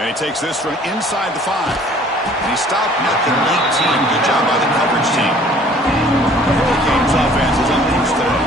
And he takes this from inside the 5. And he stopped at the 19. Good job by the coverage team. The Hurricanes offense is unleashed today.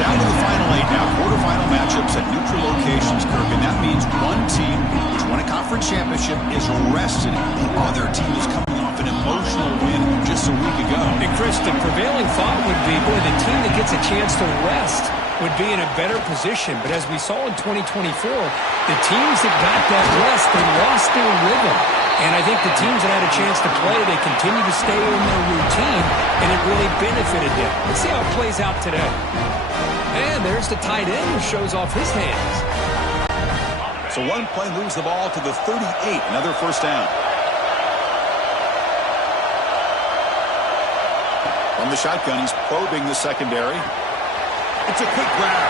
Down to the final 8 now. Quarterfinal matchups at neutral locations, Kirk. And that means one team which won a conference championship is rested. The other team is coming off an emotional win just a week ago. And Chris, the prevailing thought would be, boy, the team that gets a chance to rest would be in a better position. But as we saw in 2024, the teams that got that rest, they lost their rhythm. And I think the teams that had a chance to play, they continue to stay in their routine, and it really benefited them. Let's see how it plays out today. And there's the tight end who shows off his hands. So one play moves the ball to the 38. Another first down. From the shotgun, he's probing the secondary. It's a quick grab.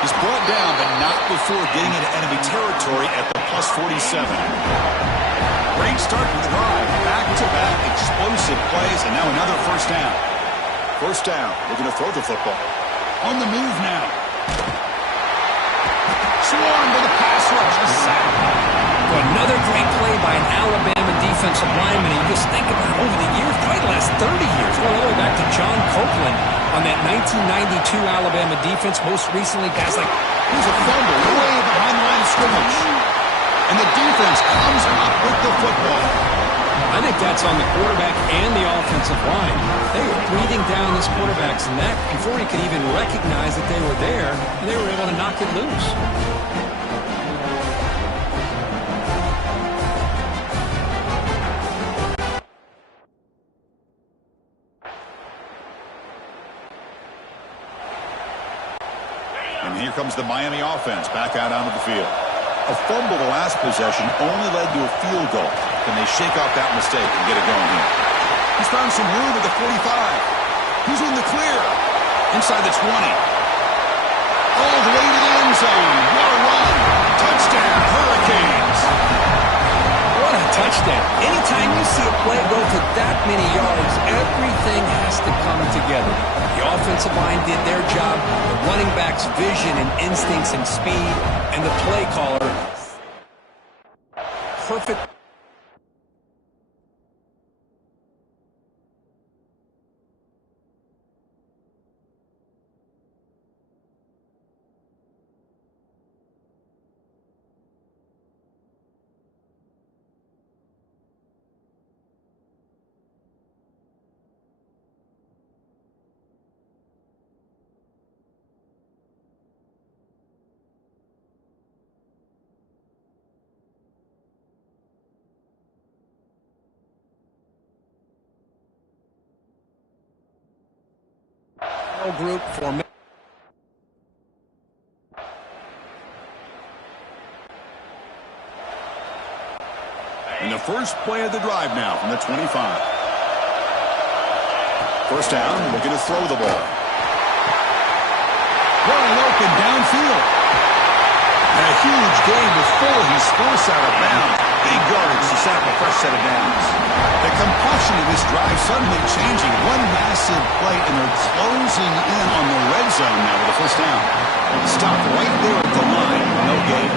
He's brought down, but not before getting into enemy territory at the plus 47. Great start to the drive. Back-to-back explosive plays, and now another first down. First down. Looking to throw the football. On the move now. Swarmed with a pass rush. A sack. Another great play by an Alabama defensive lineman. And you just think about it over the years, probably the last 30 years, all the way back to John Copeland on that 1992 Alabama defense. Most recently, guys like, here's a fumble way behind the line of scrimmage. And the defense comes up with the football. I think that's on the quarterback and the offensive line. They were breathing down this quarterback's neck before he could even recognize that they were there. They were able to knock it loose. And here comes the Miami offense back out onto the field. A fumble the last possession only led to a field goal. Can they shake off that mistake and get it going here? He's found some room at the 45. He's in the clear. Inside the 20. All the way to the end zone. What a run. Touchdown, Hurricanes. What a touchdown. Anytime you see a play go for that many yards, everything has to come together. The offensive line did their job, the running back's vision and instincts and speed, and the play caller, perfect. Group formation. And the first play of the drive now from the 25. First down, looking to throw the ball. Wide open downfield. And a huge gain before he's forced out of bounds. Big yardage to set up a fresh set of downs. The complexion of this drive suddenly changing. One massive play, and they're closing in on the red zone now with the first down. Stopped right there at the line. No gain.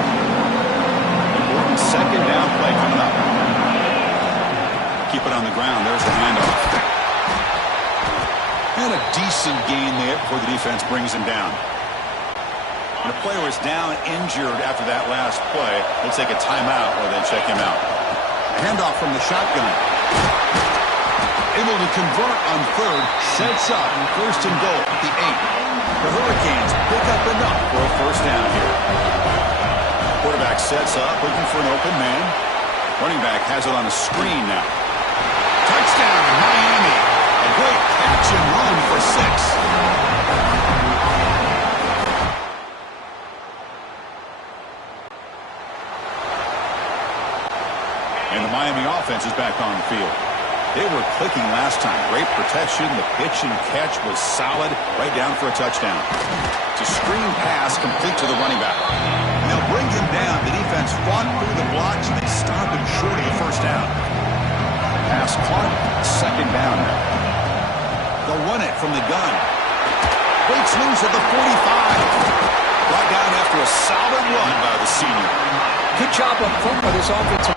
Important second down play coming up. Keep it on the ground. There's the handoff. And a decent gain there before the defense brings him down. And the player is down injured after that last play. They'll take a timeout or then check him out. A handoff from the shotgun. Able to convert on third. Sets up first and goal at the 8. The Hurricanes pick up enough for a first down here. Quarterback sets up, looking for an open man. Running back has it on a screen now. Touchdown, Miami. A great catch and run for 6. And the Miami offense is back on the field. They were clicking last time. Great protection. The pitch and catch was solid. Right down for a touchdown. It's a screen pass complete to the running back. And they'll bring him down. The defense fought through the blocks, and they stopped him short of the first down. Pass caught. Second down now. They'll run it from the gun. Breaks loose at the 45. Brought down after a solid run by the senior. Good job up front by this offensive.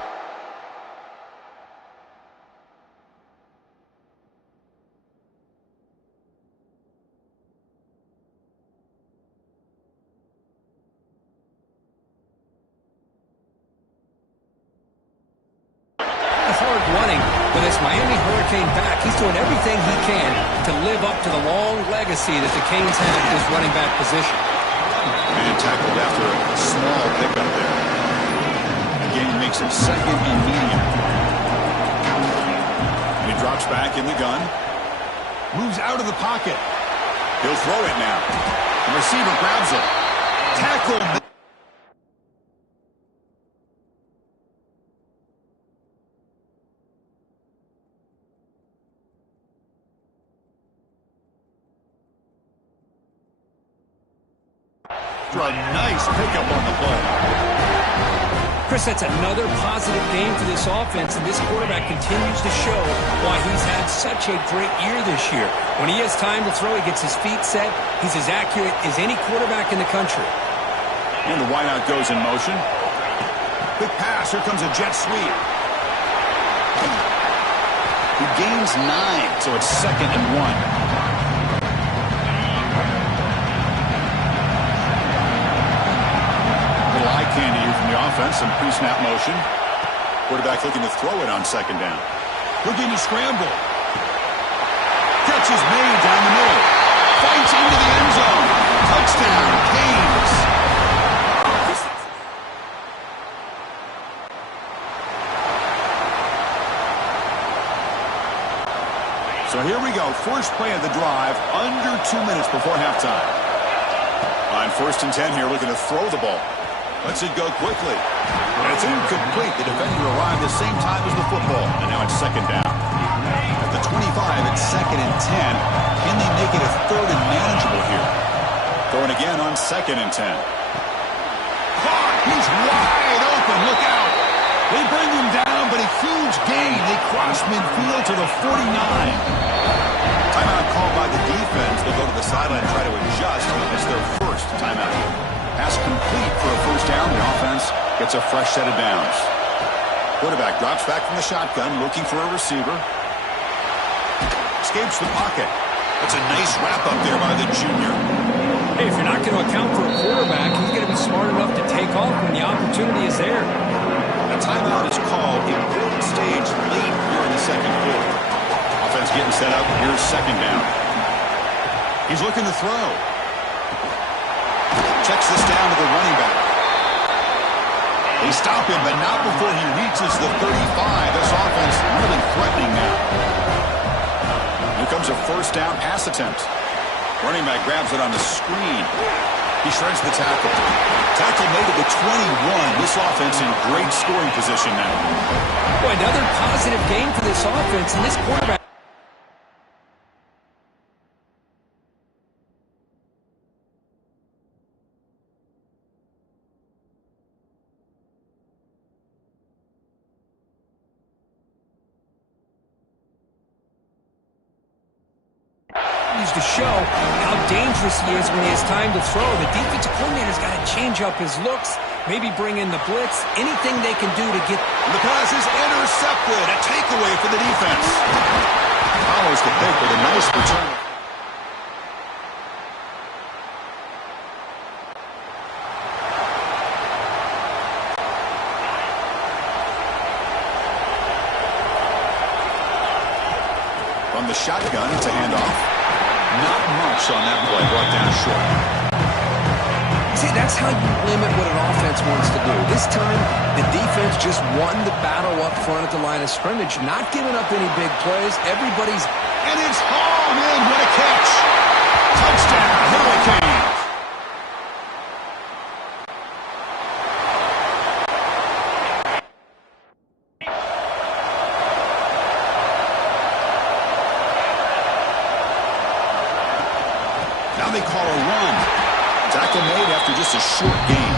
Hard running with this Miami Hurricane back. He's doing everything he can to live up to the long legacy that the Canes have at this running back position. And tackled after a small pickup there. Again, he makes it second and medium. And he drops back in the gun. Moves out of the pocket. He'll throw it now. The receiver grabs it. Tackle. A nice pickup on the play. Chris, that's another positive game for this offense, and this quarterback continues to show why he's had such a great year this year. When he has time to throw, he gets his feet set. He's as accurate as any quarterback in the country. And the wideout goes in motion. Quick pass. Here comes a jet sweep. He gains 9, so it's 2nd and 1. Eye candy here from the offense, some pre-snap motion. Quarterback looking to throw it on 2nd down. Looking to scramble. Catch is made down the middle. Fights into the end zone. Touchdown, Canes. So here we go. First play of the drive, under 2 minutes before halftime. On 1st and 10 here, looking to throw the ball. Lets it go quickly. And it's incomplete. The defender arrived the same time as the football. And now it's 2nd down. At the 25, it's 2nd and 10. Can they make it a 3rd and manageable here? Going again on 2nd and 10. Caught! He's wide open. Look out. They bring him down, but a huge gain. They cross midfield to the 49. Timeout called by the defense. They'll go to the sideline and try to adjust. It's their first timeout. Pass complete for a 1st down. The offense gets a fresh set of downs. Quarterback drops back from the shotgun, looking for a receiver. Escapes the pocket. That's a nice wrap-up there by the junior. Hey, if you're not going to account for a quarterback, he's going to be smart enough to take off when the opportunity is there. A timeout is called. Important stage late here in the 2nd quarter. Offense getting set up. Here's 2nd down. He's looking to throw. Checks this down to the running back. They stop him, but not before he reaches the 35. This offense really threatening now. Here comes a 1st down pass attempt. Running back grabs it on the screen. He shreds the tackle. Tackle made at the 21. This offense in great scoring position now. Boy, another positive game for this offense, and this quarterback. To show how dangerous he is when he has time to throw. The defensive coordinator's got to change up his looks, maybe bring in the blitz, anything they can do to get... The pass is intercepted. A takeaway for the defense. Follows the pick with a nice return. From the shotgun to handoff. Not much on that play, brought down short. See, that's how you limit what an offense wants to do. This time, the defense just won the battle up front at the line of scrimmage, not giving up any big plays. Everybody's... And it's hauled in. What a catch. Touchdown, Hurricanes. Now they call a run. Tackle made after just a short game.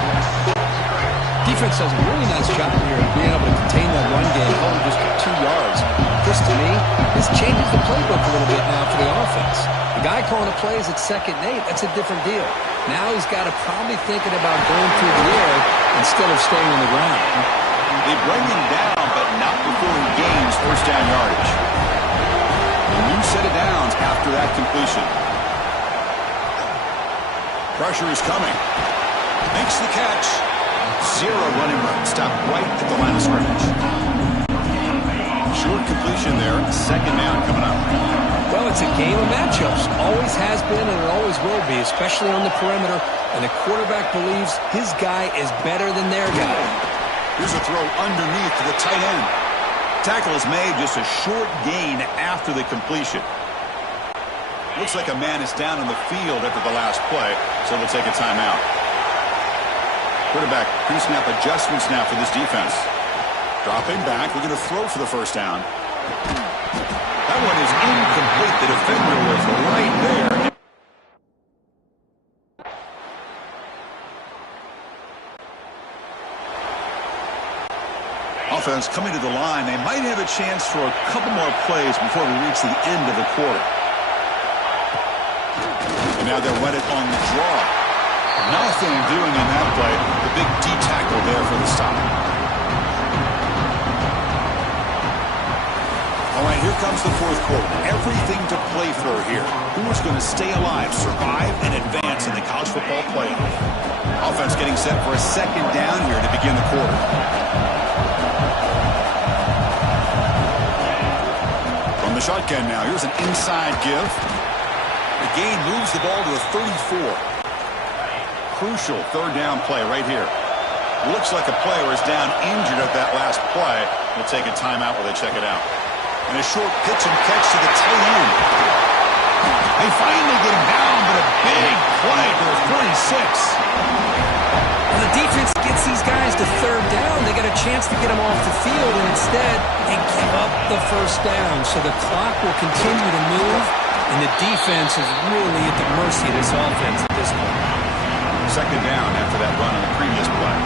Defense does a really nice job here of being able to contain that run game, holding just 2 yards. Chris, to me, this changes the playbook a little bit now for the offense. The guy calling the plays at 2nd and 8, that's a different deal. Now he's got to probably thinking about going through the air and instead of staying on the ground. They bring him down, but not before he gains first down yardage. A new set of downs after that completion. Pressure is coming. Makes the catch. Zero running room. Stop right at the line of scrimmage. Short completion there. Second down coming up. Well, it's a game of matchups. Always has been and it always will be, especially on the perimeter. And the quarterback believes his guy is better than their guy. Here's a throw underneath to the tight end. Tackle is made, just a short gain after the completion. Looks like a man is down on the field after the last play, so they'll take a timeout. Quarterback pre-snap adjustments now for this defense. Dropping back, we're going to throw for the first down. That one is incomplete. The defender was right there. Offense coming to the line. They might have a chance for a couple more plays before we reach the end of the quarter. And now they'll run it on the draw. Nothing doing in that play. The big D tackle there for the stop. All right, here comes the fourth quarter. Everything to play for here. Who is going to stay alive, survive, and advance in the college football playoff? Offense getting set for a second down here to begin the quarter. From the shotgun now, here's an inside give. The gain moves the ball to the 34. Crucial third down play right here. Looks like a player is down injured at that last play. We'll take a timeout while they check it out. And a short pitch and catch to the tight end. They finally get him down, but a big play to the 46. Well, the defense gets these guys to third down. They got a chance to get them off the field, and instead they give up the first down. So the clock will continue to move, and the defense is really at the mercy of this offense at this point. Second down after that run on the previous play.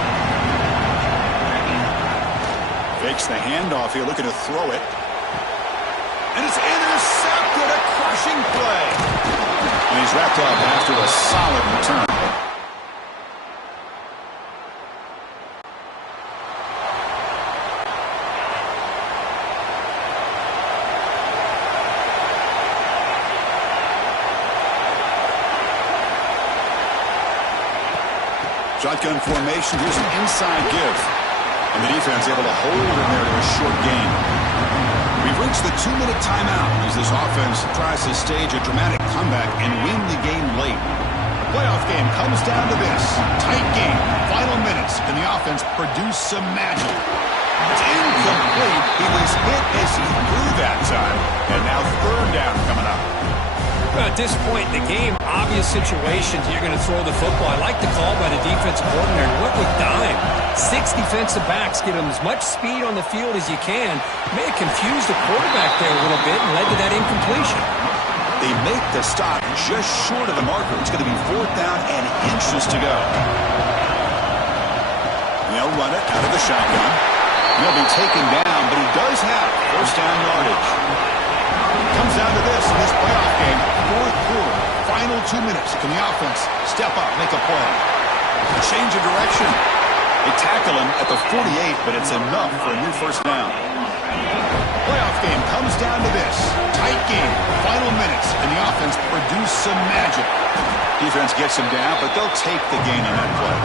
Fakes the handoff here, looking to throw it. And it's intercepted, a crushing play. And he's wrapped up after a solid return. Shotgun formation, here's an inside give. And the defense able to hold him there to a short gain. We've reached the 2-minute timeout as this offense tries to stage a dramatic comeback and win the game late. The playoff game comes down to this. Tight game, final minutes. Can the offense produce some magic? It's incomplete. He was hit as he threw that time. And now third down coming up. Well, at this point in the game, obvious situations, you're going to throw the football. I like the call by the defensive coordinator. Went with dime. 6 defensive backs, get them as much speed on the field as you can. May have confused the quarterback there a little bit and led to that incompletion. They make the stop just short of the marker. It's going to be fourth down and inches to go. They'll run it out of the shotgun. He'll be taken down, but he does have first down yardage. Comes down to this in this playoff game. Fourth quarter, final 2 minutes. Can the offense step up, make a play? A change of direction. They tackle him at the 48, but it's enough for a new first down. Playoff game comes down to this. Tight game, final minutes. Can the offense produce some magic? Defense gets him down, but they'll take the gain on that play.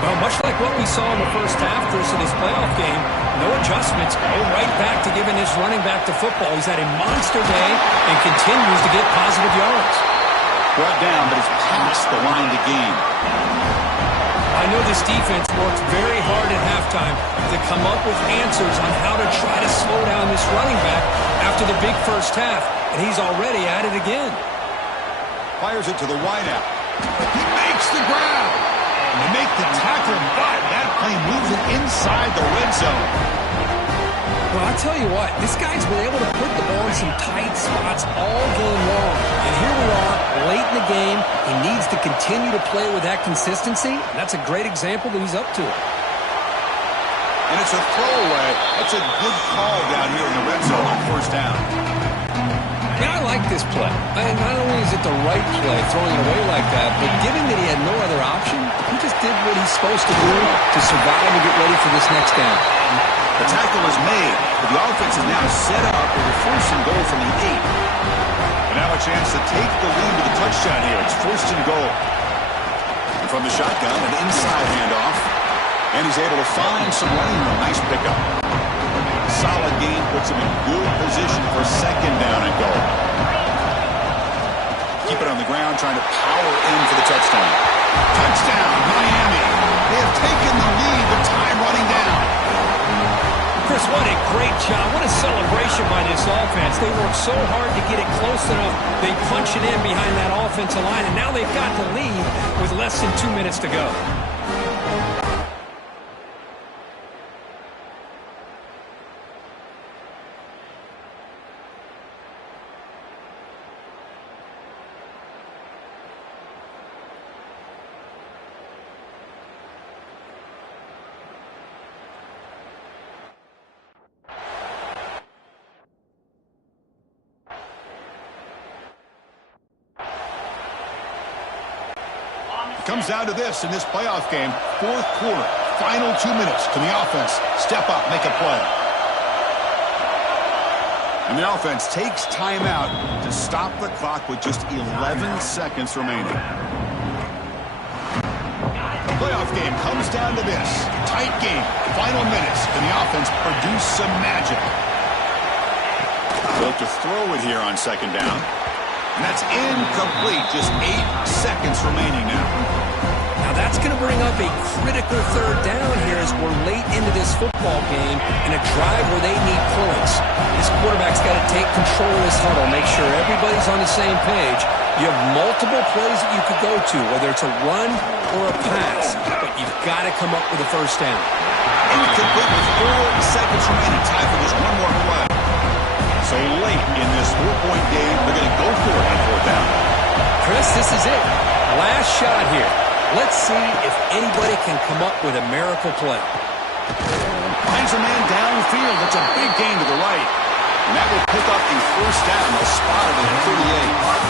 Well, much like what we saw in the first half, Chris, in this playoff game, no adjustments, go right back to giving his running back the football. He's had a monster day and continues to get positive yards. Brought down, but it's past the line to gain. I know this defense worked very hard at halftime to come up with answers on how to try to slow down this running back after the big first half, and he's already at it again. Fires it to the wideout. He makes the grab. And they make the tackle, but that play moves it inside the red zone. Well, I'll tell you what, this guy's been able to put the ball in some tight spots all game long. And here we are, late in the game. He needs to continue to play with that consistency. And that's a great example that he's up to it. And it's a throwaway. That's a good call down here in the red zone on first down. I like this play. Not only is it the right play, throwing it away like that, but given that he had no other option, he just did what he's supposed to do to survive and get ready for this next down. The tackle is made, but the offense is now set up with a 1st and goal from the 8. And now a chance to take the lead with a touchdown here. It's 1st and goal. And from the shotgun, an inside handoff. And he's able to find some running room. Nice pickup. Solid gain puts him in good position for 2nd down and goal. Keep it on the ground, trying to power in for the touchdown. Touchdown, Miami. They have taken the lead with time running down. Chris, what a great job. What a celebration by this offense. They worked so hard to get it close enough. They punch it in behind that offensive line, and now they've got the lead with less than 2 minutes to go. Comes down to this in this playoff game. 4th quarter, final 2 minutes. Can the offense step up, make a play? And the offense takes timeout to stop the clock with just 11 seconds remaining. The playoff game comes down to this. Tight game, final minutes. Can the offense produce some magic? Look to throw it here on 2nd down. And that's incomplete. Just 8 seconds remaining now. Now that's going to bring up a critical 3rd down here as we're late into this football game in a drive where they need points. This quarterback's got to take control of this huddle, make sure everybody's on the same page. You have multiple plays that you could go to, whether it's a run or a pass, but you've got to come up with a 1st down. Incomplete with 4 seconds remaining. Time for just one more play. So late in this 4-point game, they're going to go for it on 4th down. Chris, this is it. Last shot here. Let's see if anybody can come up with a miracle play. Finds a man downfield. That's a big gain to the right. And that will pick up the 1st down. A spot at the 38.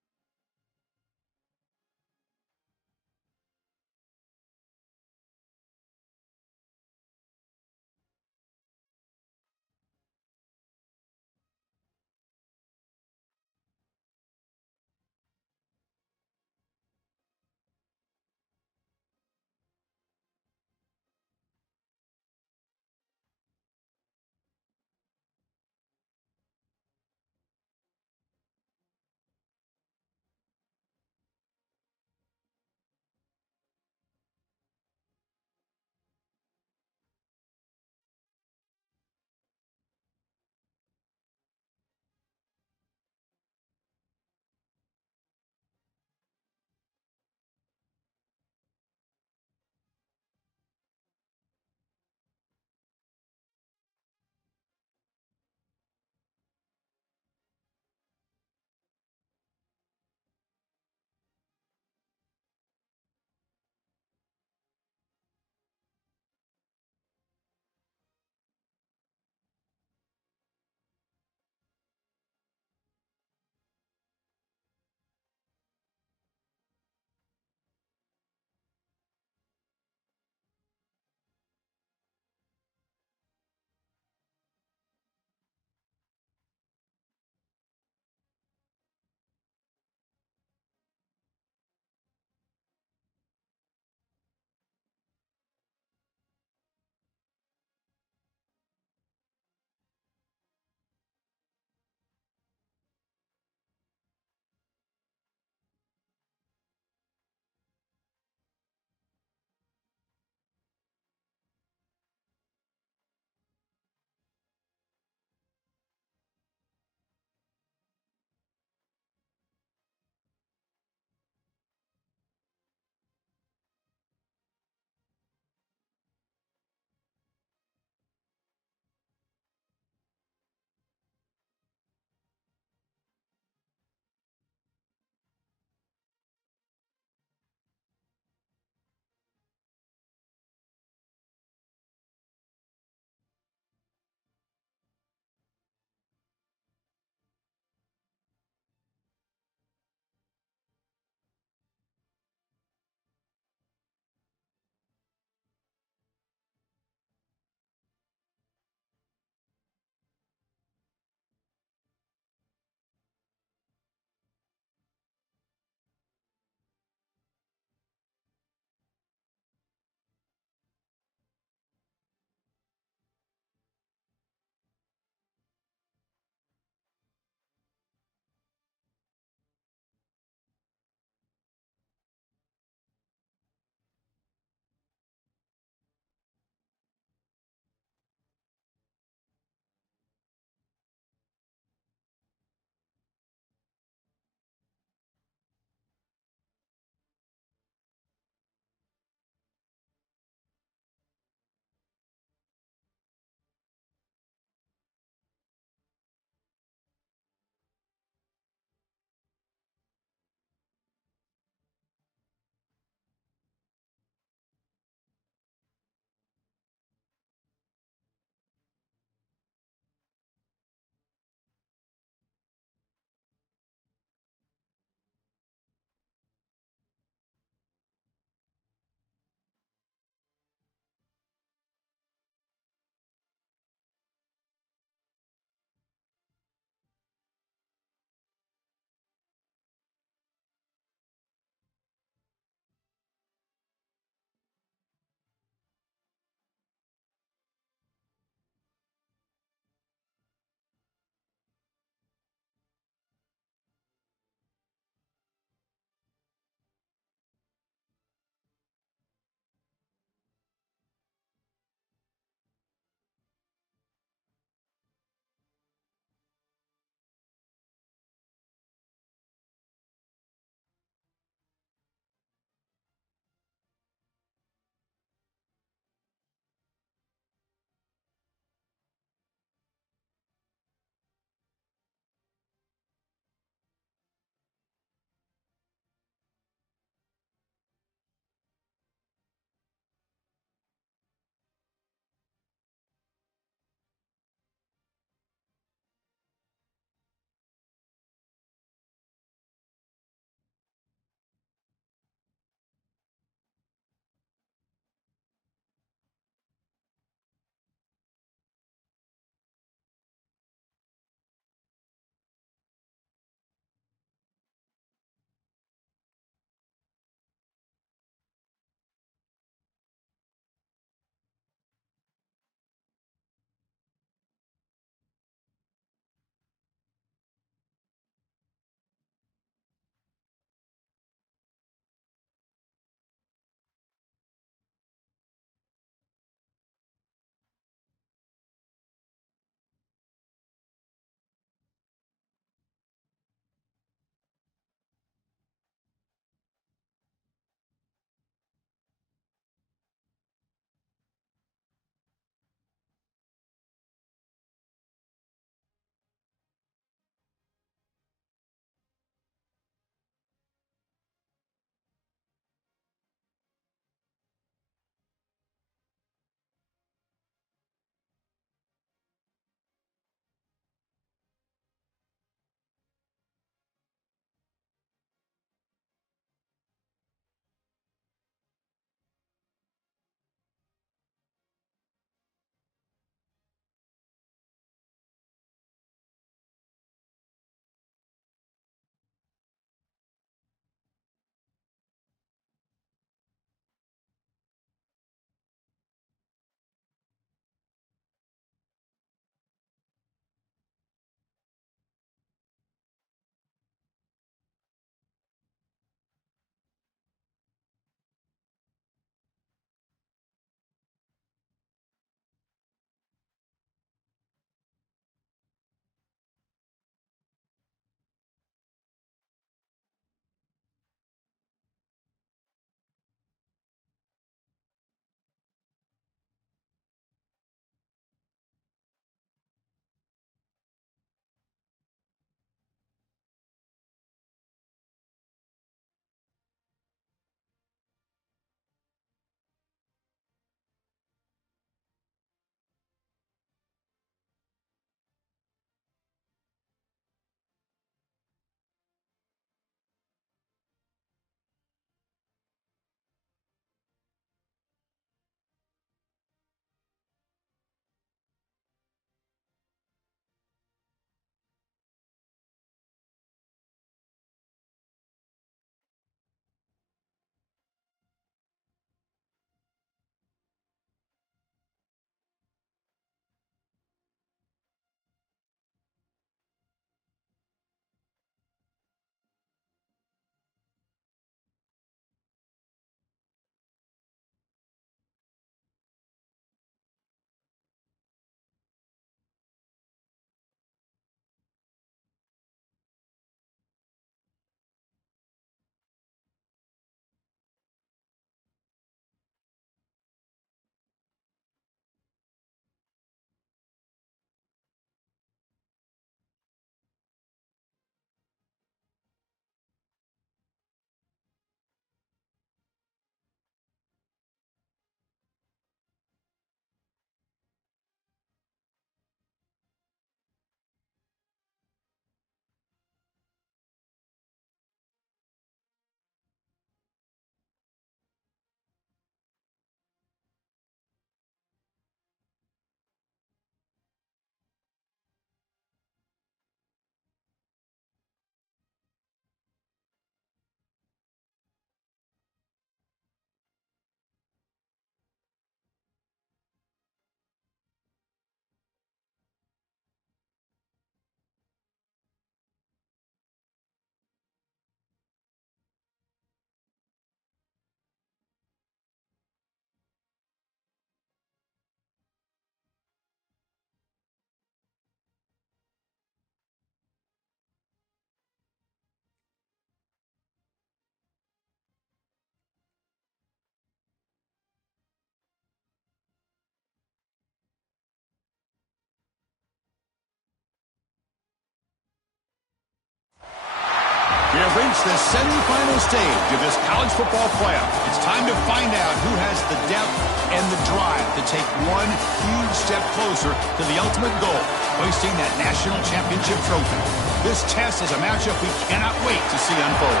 reached the semifinal stage of this college football playoff. It's time to find out who has the depth and the drive to take one huge step closer to the ultimate goal, hoisting that national championship trophy. This test is a matchup we cannot wait to see unfold.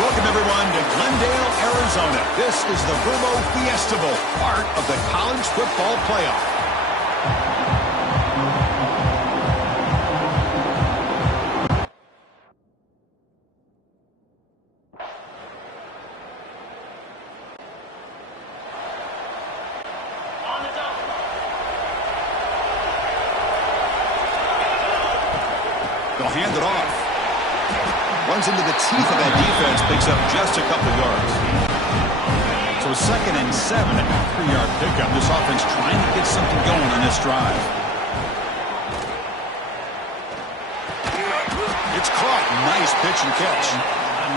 Welcome, everyone, to Glendale, Arizona. This is the Verbo Fiesta Bowl, part of the college football playoff. They'll hand it off. Runs into the teeth of that defense, picks up just a couple yards. So 2nd and 7, a 3-yard pickup. This offense trying to get something going on this drive. It's caught. Nice pitch and catch.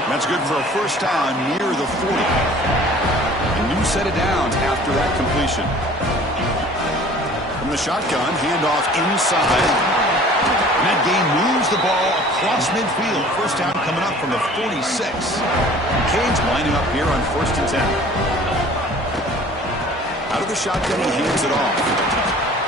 That's good for a first down near the 40. A new set of downs after that completion. From the shotgun, handoff inside. And that game moves the ball across midfield. First down coming up from the 46. Canes lining up here on 1st and 10. Out of the shotgun, he hands it off.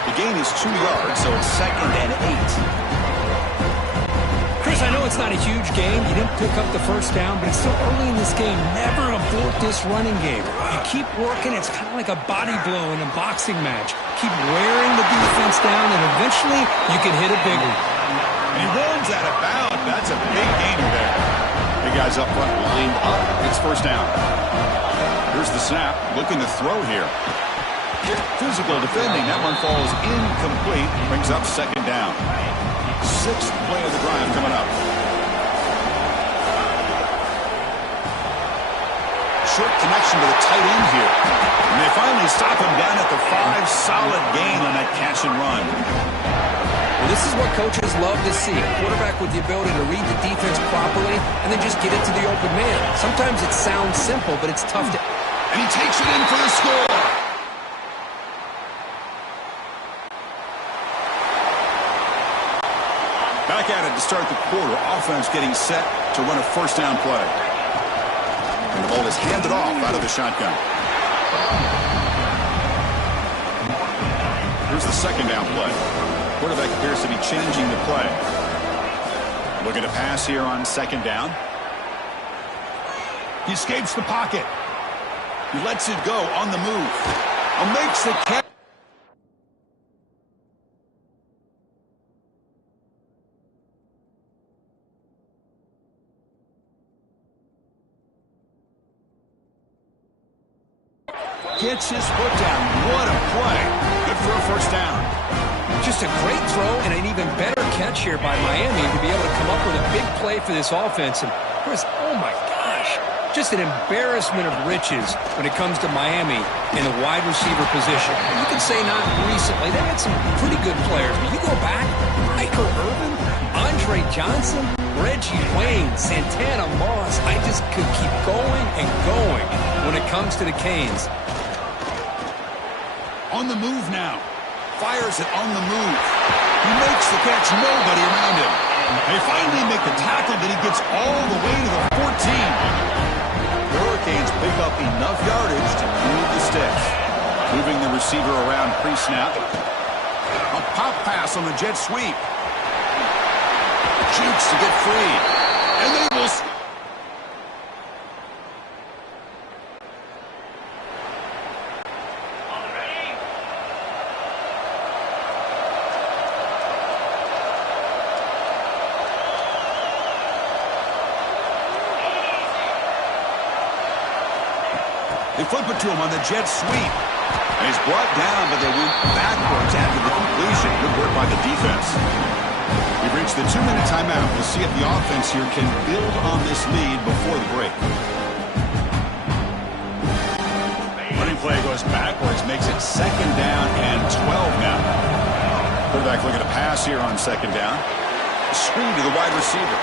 The gain is 2 yards, so it's 2nd and 8. Chris, I know it's not a huge game. You didn't pick up the first down, but it's still early in this game. Never abort this running game. You keep working. It's kind of like a body blow in a boxing match. Keep wearing the defense down, and eventually you can hit a big one. And he runs out of bounds. That's a big gainer there. Big guys up front lined up. It's first down. Here's the snap. Looking to throw here. Physical defending. That one falls incomplete. Brings up 2nd down. 6th play of the drive coming up. Short connection to the tight end here. And they finally stop him down at the 5. Solid gain on that catch and run. Well, this is what coaches love to see. A quarterback with the ability to read the defense properly and then just get it to the open man. Sometimes it sounds simple, but it's tough to... And he takes it in for the score. Back at it to start the quarter. Offense getting set to run a first down play. And the ball is handed off out of the shotgun. Here's the 2nd down play. Quarterback appears to be changing the play. Looking to pass here on 2nd down. He escapes the pocket. He lets it go on the move. And makes the catch. Gets his foot down. What a play. Good for a first down. Just a great throw and an even better catch here by Miami to be able to come up with a big play for this offense. And Chris, oh my gosh, just an embarrassment of riches when it comes to Miami in the wide receiver position. You can say not recently. They had some pretty good players. But you go back, Michael Irvin, Andre Johnson, Reggie Wayne, Santana Moss. I just could keep going and going when it comes to the Canes. On the move now. Fires it on the move. He makes the catch. Nobody around him. They finally make the tackle, but he gets all the way to the 14. The Hurricanes pick up enough yardage to move the sticks. Moving the receiver around pre-snap. A pop pass on the jet sweep. Jukes to get free. And they will... They flip it to him on the jet sweep. And he's brought down, but they went backwards after the completion. Good work by the defense. We've reached the 2-minute timeout. We'll see if the offense here can build on this lead before the break. Running play goes backwards, makes it 2nd down and 12 now. Quarterback looking to pass here on 2nd down. Screen to the wide receiver.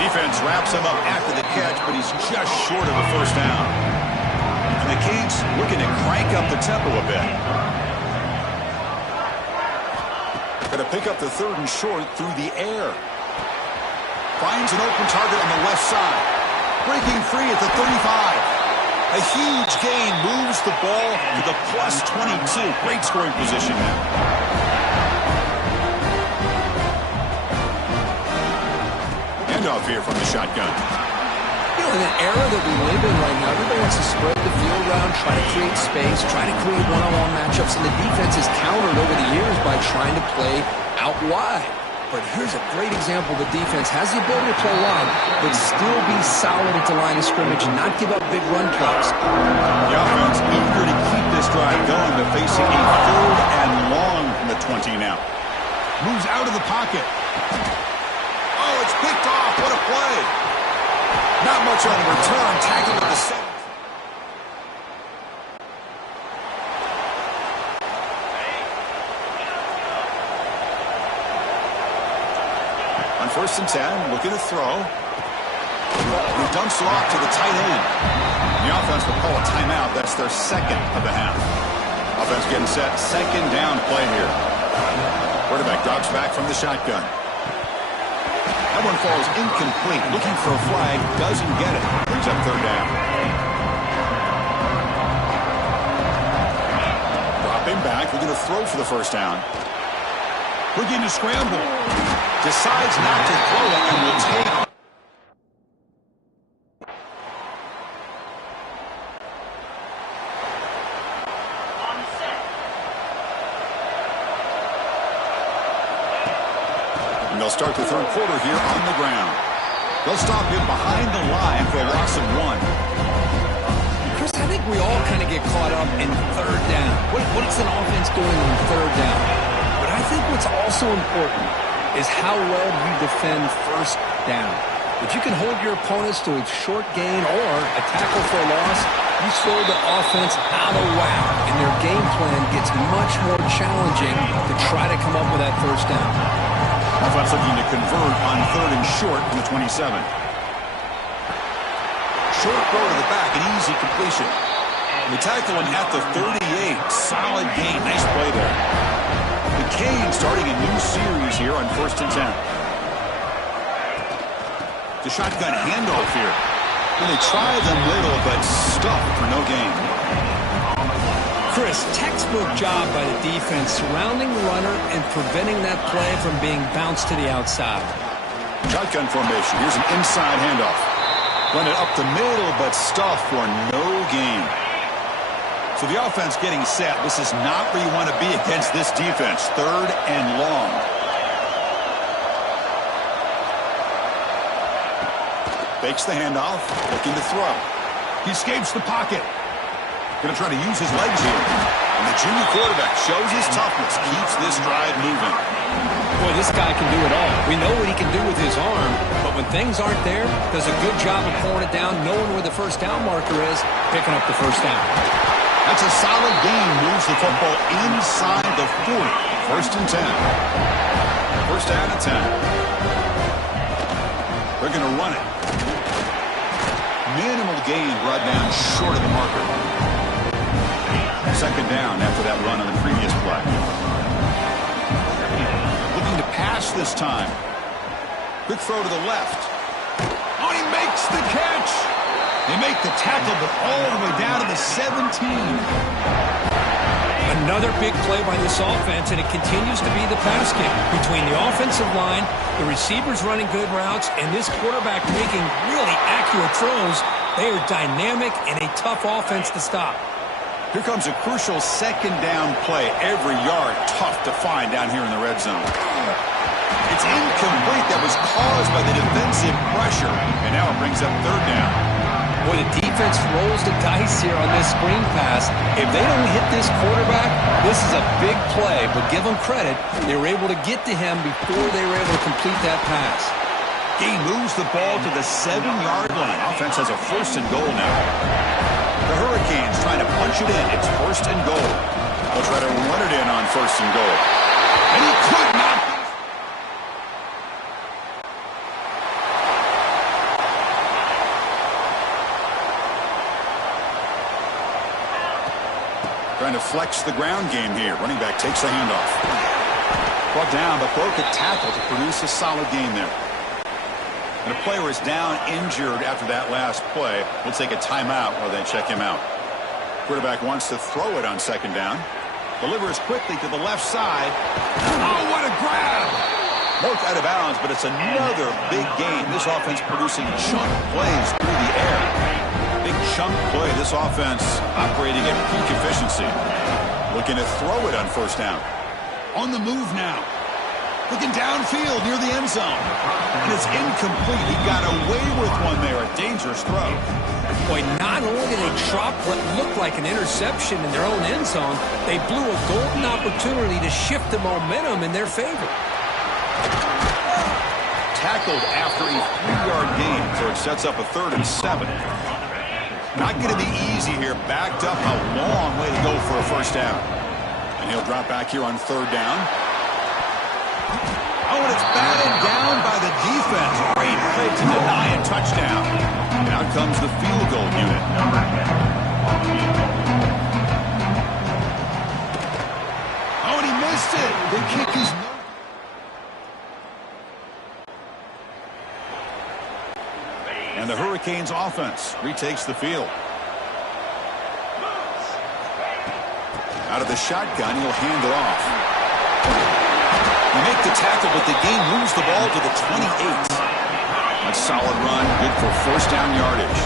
Defense wraps him up after the catch, but he's just short of a first down. And the Canes looking to crank up the tempo a bit. Going to pick up the 3rd and short through the air. Finds an open target on the left side. Breaking free at the 35. A huge gain moves the ball to the plus 22. Great scoring position now. Handoff here from the shotgun. You know, in an era that we live in right now, everybody wants to spread the field around, try to create space, try to create one-on-one matchups, and the defense has countered over the years by trying to play out wide. But here's a great example. The defense has the ability to play wide, but still be solid at the line of scrimmage and not give up big run plays. The offense eager to keep this drive going, but facing a 3rd and long from the 20 now. Moves out of the pocket. Oh, it's picked off. What a play. Not much on the return. Tackled at the 7. On 1st and 10, looking to throw. He dumps it off to the tight end. The offense will call a timeout. That's their 2nd of the half. Offense getting set. 2nd down play here. Quarterback drops back from the shotgun. That one falls incomplete. Looking for a flag. Doesn't get it. Brings up 3rd down. Dropping back. Looking to throw for the 1st down. Looking to scramble. Decides not to throw it and will take. And they'll start the 3rd quarter here on the ground. They'll stop him behind the line for a loss of 1. Chris, I think we all kind of get caught up in 3rd down. What's an offense doing on 3rd down? But I think what's also important is how well you defend 1st down. If you can hold your opponents to a short gain or a tackle for a loss, you throw the offense out of whack, and their game plan gets much more challenging to try to come up with that 1st down. Offense looking to convert on 3rd and short from the 27. Short throw to the back, an easy completion. And the tackle him at the 38. Solid gain. Nice play there. The Canes starting a new series here on 1st and 10. The shotgun handoff here. And they try the middle, but stuffed for no gain. Chris, textbook job by the defense surrounding the runner and preventing that play from being bounced to the outside. Shotgun formation. Here's an inside handoff. Run it up the middle, but stuffed for no gain. So the offense getting set. This is not where you want to be against this defense. 3rd and long. Fakes the handoff. Looking to throw. He escapes the pocket. Going to try to use his legs here. And the junior quarterback shows his toughness. Keeps this drive moving. Boy, this guy can do it all. We know what he can do with his arm, but when things aren't there, does a good job of pulling it down, knowing where the 1st down marker is, picking up the 1st down. That's a solid gain. Moves the football inside the 40. 1st and 10. 1st down and 10. They're going to run it. Minimal gain brought down short of the marker. 2nd down after that run on the previous play. Looking to pass this time. Quick throw to the left. Oh, he makes the catch. They make the tackle, but all the way down to the 17. Another big play by this offense, and it continues to be the pass game. Between the offensive line, the receivers running good routes, and this quarterback making really accurate throws, they are dynamic and a tough offense to stop. Here comes a crucial 2nd down play. Every yard tough to find down here in the red zone. It's incomplete. That was caused by the defensive pressure, and now it brings up 3rd down. Boy, the defense rolls the dice here on this screen pass. If they don't hit this quarterback, this is a big play. But give them credit, they were able to get to him before they were able to complete that pass. He moves the ball to the 7-yard line. Offense has a 1st and goal now. The Hurricanes trying to punch it in. It's 1st and goal. They'll try to run it in on 1st and goal. And he could not. Trying to flex the ground game here. Running back takes the handoff. Brought down, but broke a tackle to produce a solid gain there. And a player is down injured after that last play. We'll take a timeout while they check him out. Quarterback wants to throw it on second down. Delivers quickly to the left side. Oh, what a grab! Marked out of bounds, but it's another big game. This offense producing chunk plays through the air. Big chunk play. This offense operating at peak efficiency. Looking to throw it on first down. On the move now. Looking downfield near the end zone. And it's incomplete. He got away with one there. A dangerous throw. Boy, not only did they drop what looked like an interception in their own end zone, they blew a golden opportunity to shift the momentum in their favor. Tackled after a 3-yard gain, so it sets up a 3rd and 7. Not going to be easy here. Backed up a long way to go for a first down. And he'll drop back here on 3rd down. Oh, and it's batted down by the defense. Great play to deny a touchdown. And out comes the field goal unit. Oh, and he missed it. The kick is no. And the Hurricanes offense retakes the field. Out of the shotgun, he'll hand it off. They make the tackle, but the game moves the ball to the 28. A solid run, good for first down yardage.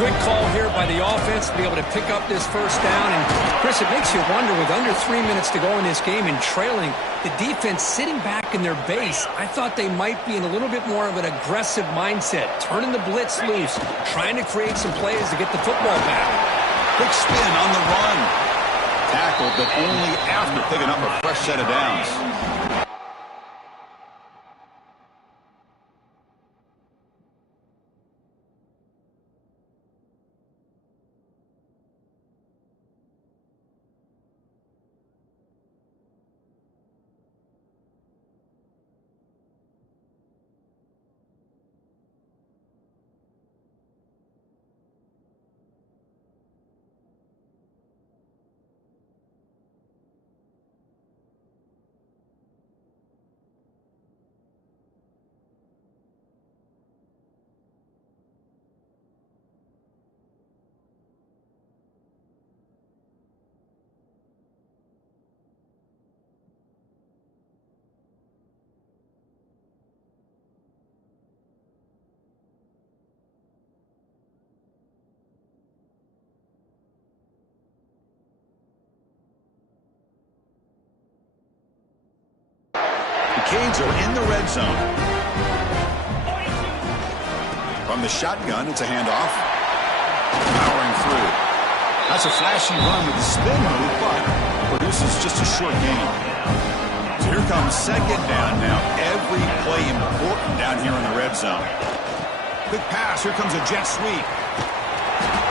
Good call here by the offense to be able to pick up this first down. And, Chris, it makes you wonder, with under 3 minutes to go in this game and trailing, the defense sitting back in their base, I thought they might be in a little bit more of an aggressive mindset, turning the blitz loose, trying to create some plays to get the football back. Quick spin on the run. Tackled, but only after picking up a fresh set of downs. Canes are in the red zone. From the shotgun, it's a handoff. Powering through. That's a flashy run with the spin move, but produces just a short gain. So here comes second down now. Every play important down here in the red zone. Quick pass. Here comes a jet sweep.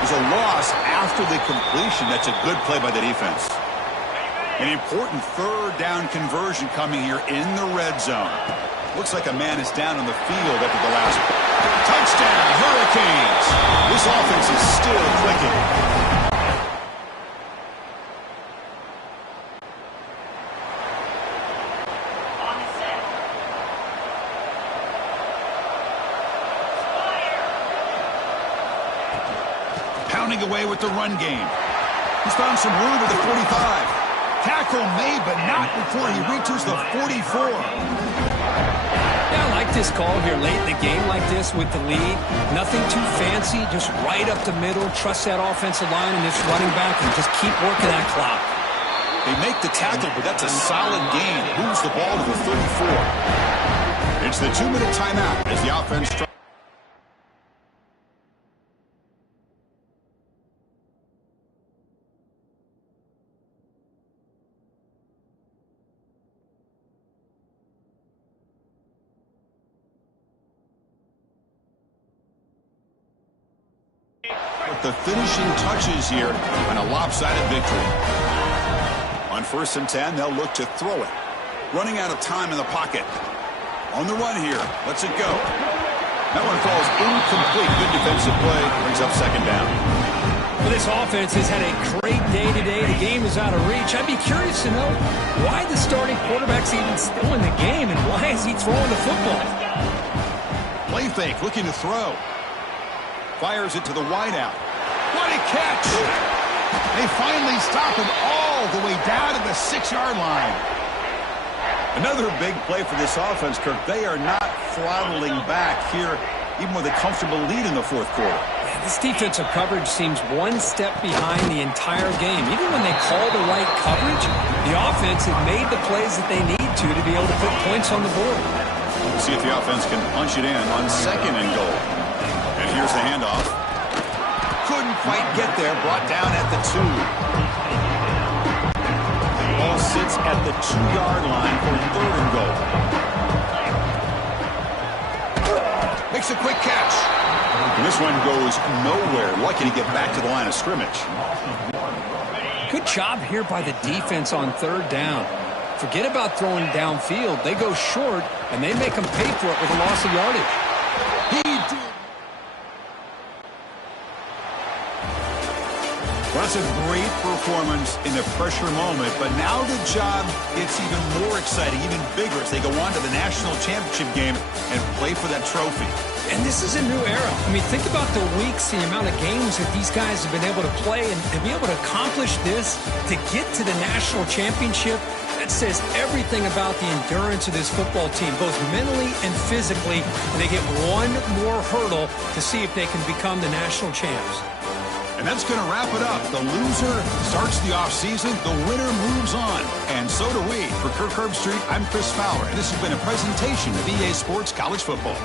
There's a loss after the completion. That's a good play by the defense. An important 3rd down conversion coming here in the red zone. Looks like a man is down on the field after the last touchdown, Hurricanes. This offense is still clicking. Pounding away with the run game. He's found some room at the 45. Tackle made, but not before he reaches the 44. Yeah, I like this call here late in the game like this with the lead. Nothing too fancy, just right up the middle. Trust that offensive line and this running back and just keep working that clock. They make the tackle, but that's a solid gain. Moves the ball to the 34. It's the 2-minute timeout as the offense tries. The finishing touches here on a lopsided victory. On 1st and 10, they'll look to throw it. Running out of time in the pocket. On the run here. Lets it go. That one falls incomplete. Good defensive play. Brings up second down. Well, this offense has had a great day today. The game is out of reach. I'd be curious to know why the starting quarterback's even still in the game and why is he throwing the football? Play fake, looking to throw. Fires it to the wideout. What a catch! They finally stop him all the way down to the 6-yard line. Another big play for this offense, Kirk. They are not throttling back here, even with a comfortable lead in the fourth quarter. Yeah, this defensive coverage seems one step behind the entire game. Even when they call the right coverage, the offense has made the plays that they need to be able to put points on the board. We'll see if the offense can punch it in on 2nd and goal. And here's the handoff. Couldn't quite get there, brought down at the 2. Ball sits at the 2-yard line for 3rd and goal. Makes a quick catch. And this one goes nowhere. Lucky to get back to the line of scrimmage. Good job here by the defense on 3rd down. Forget about throwing downfield. They go short, and they make them pay for it with a loss of yardage. He did. Well, that's a great performance in the pressure moment, but now the job gets even more exciting, even bigger as they go on to the national championship game and play for that trophy. And this is a new era. I mean, think about the weeks, the amount of games that these guys have been able to play, and to be able to accomplish this, to get to the national championship, that says everything about the endurance of this football team, both mentally and physically. And they get one more hurdle to see if they can become the national champs. And that's going to wrap it up. The loser starts the offseason. The winner moves on. And so do we. For Kirk Herbstreit, I'm Chris Fowler. And this has been a presentation of EA Sports College Football.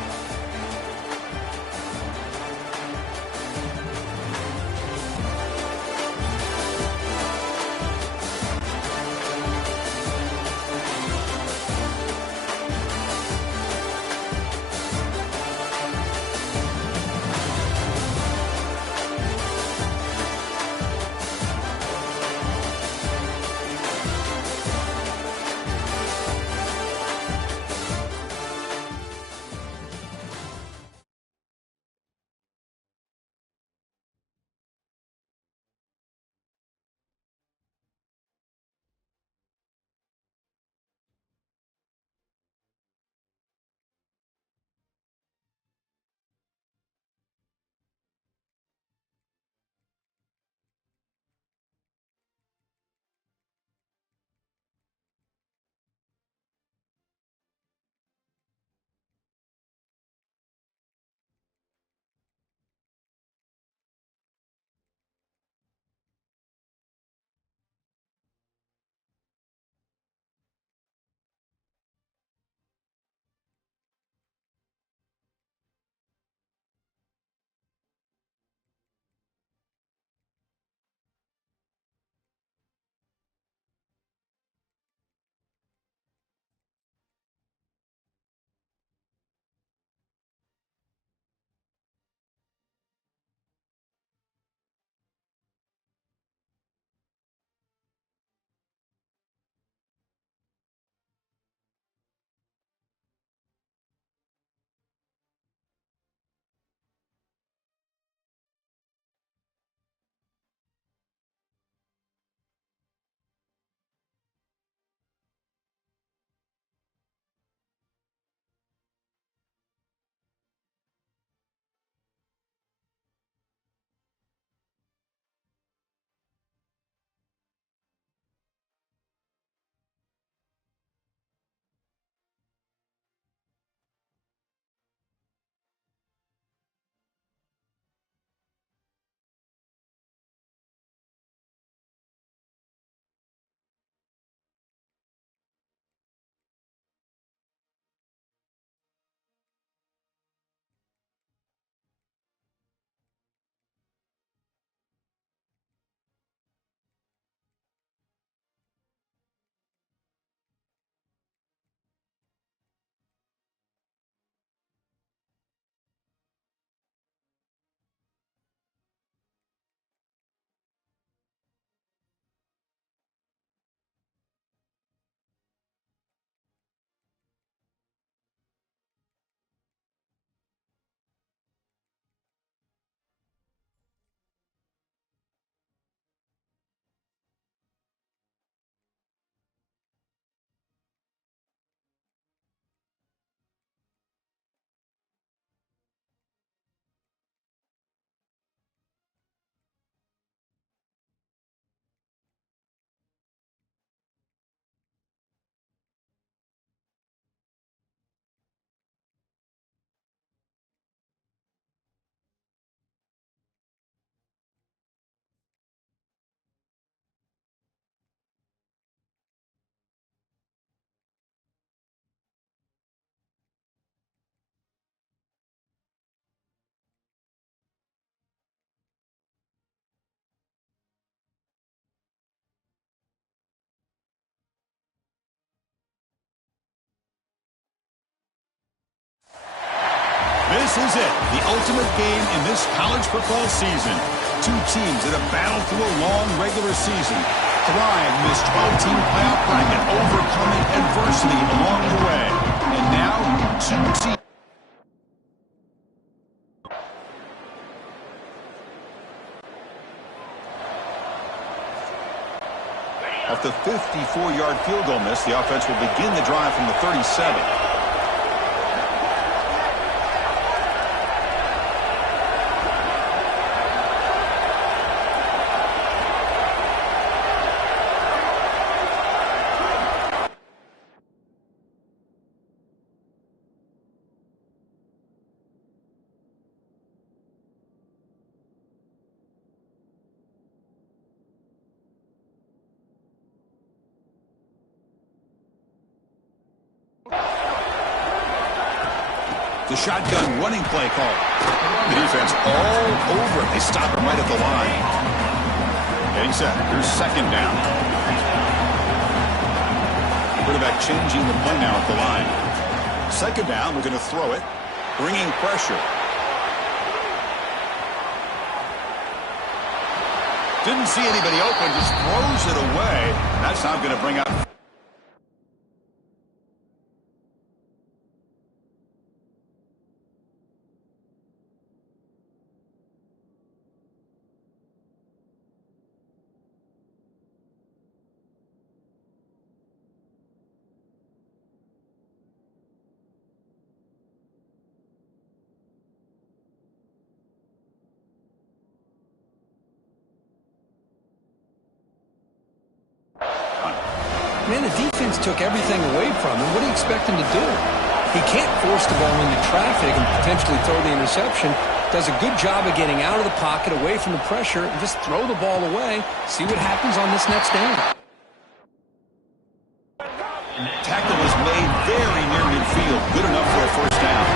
This is it, the ultimate game in this college football season. Two teams that have battled through a long regular season, thrived in this 12-team playoff bracket, overcoming adversity along the way. And now, two teams. Off the 54-yard field goal miss, the offense will begin the drive from the 37. The shotgun running play call. The defense all over it. They stop him right at the line. Getting set. Here's second down. Quarterback changing the play now at the line. Second down, we're going to throw it. Bringing pressure. Didn't see anybody open, just throws it away. That's not going to bring up. Man, the defense took everything away from him. What do you expect him to do? He can't force the ball into traffic and potentially throw the interception. Does a good job of getting out of the pocket, away from the pressure, and just throw the ball away. See what happens on this next down. Tackle was made very near midfield. Good enough for a first down.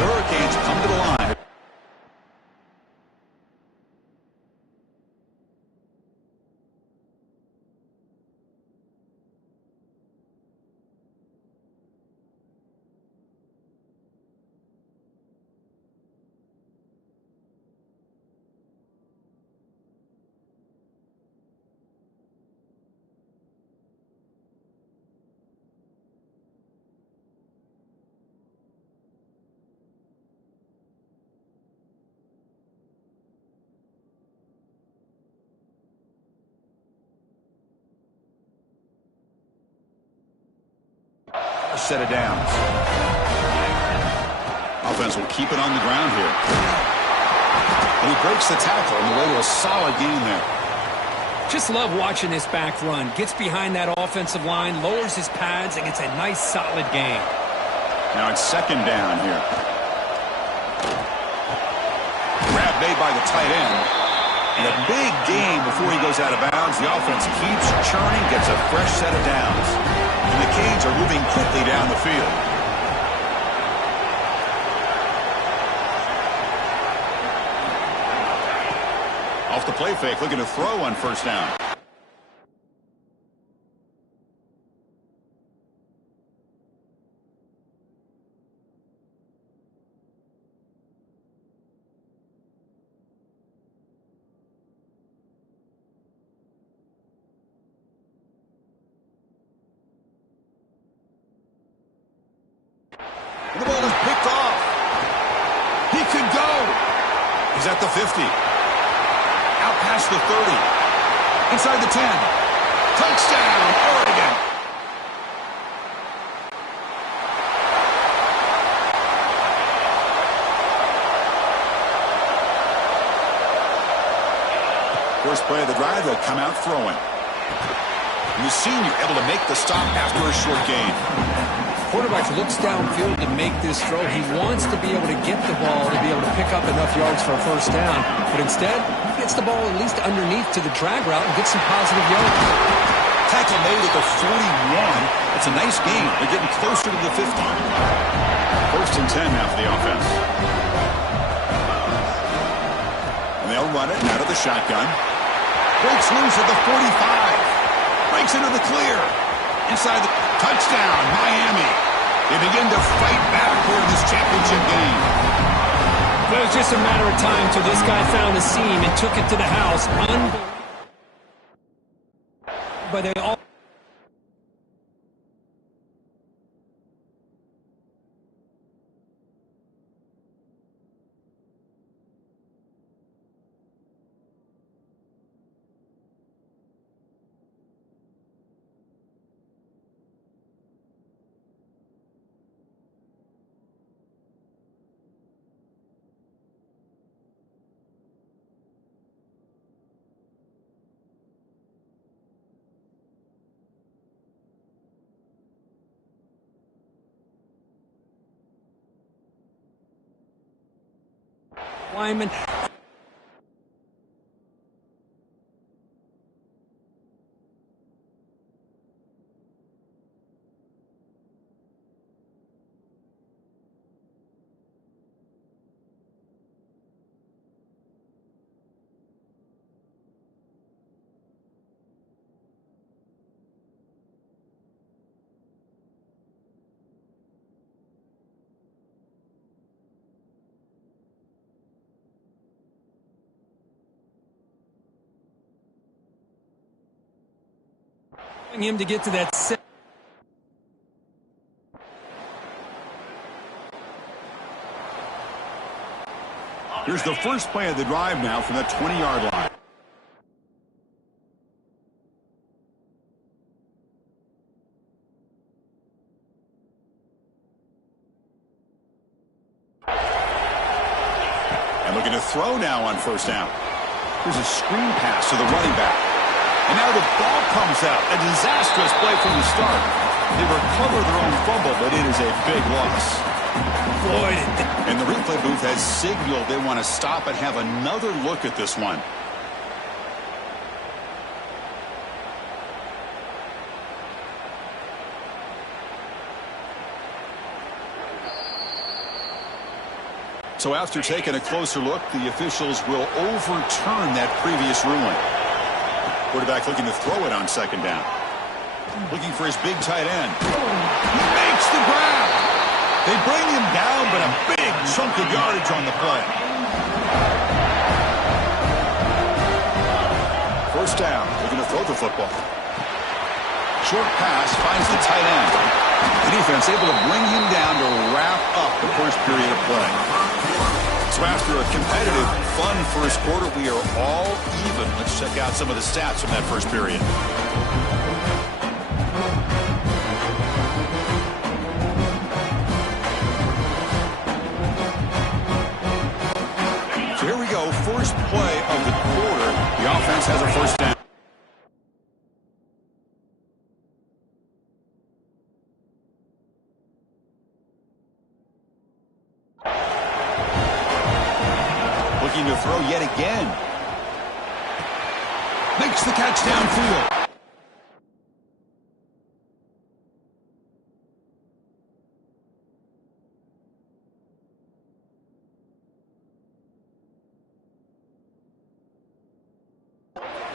The Hurricanes come to the line. Set of downs. Offense will keep it on the ground here. And he breaks the tackle on the way to a solid game there. Just love watching this back run. Gets behind that offensive line, lowers his pads, and gets a nice solid gain. Now it's second down here. Grab made by the tight end. And a big gain before he goes out of bounds. The offense keeps churning, gets a fresh set of downs. And the Canes are moving quickly down the field. Off the play fake, looking to throw on first down. And the ball is picked off. He could go. He's at the 50. Out past the 30. Inside the 10. Touchdown, Oregon. First play of the drive, they'll come out throwing. And the senior able to make the stop after a short gain. Quarterback looks downfield to make this throw. He wants to be able to get the ball to be able to pick up enough yards for a first down. But instead, he gets the ball at least underneath to the drag route and gets some positive yards. Tackle made at the 41. It's a nice gain. They're getting closer to the 50. First and 10 now for the offense. And they'll run it out of the shotgun. Breaks loose at the 45. Breaks into the clear. Inside the touchdown, Miami. They begin to fight back here in this championship game. But it was just a matter of time till this guy found a seam and took it to the house. But they all... Lyman. Him to get to that set. Here's the first play of the drive now from the 20-yard line. And looking to throw now on first down. Here's a screen pass to the running back. And now the ball comes out. A disastrous play from the start. They recover their own fumble, but it is a big loss. Floyd. And the replay booth has signaled they want to stop and have another look at this one. So after taking a closer look, the officials will overturn that previous ruling. Quarterback looking to throw it on second down. Looking for his big tight end. He makes the grab. They bring him down, but a big chunk of yardage on the play. First down, looking to throw the football. Short pass finds the tight end. The defense able to bring him down to wrap up the first period of play. So after a competitive, fun first quarter, we are all even. Let's check out some of the stats from that first period. So here we go, first play of the quarter. The offense has a first down. Looking to throw yet again. Makes the catch downfield.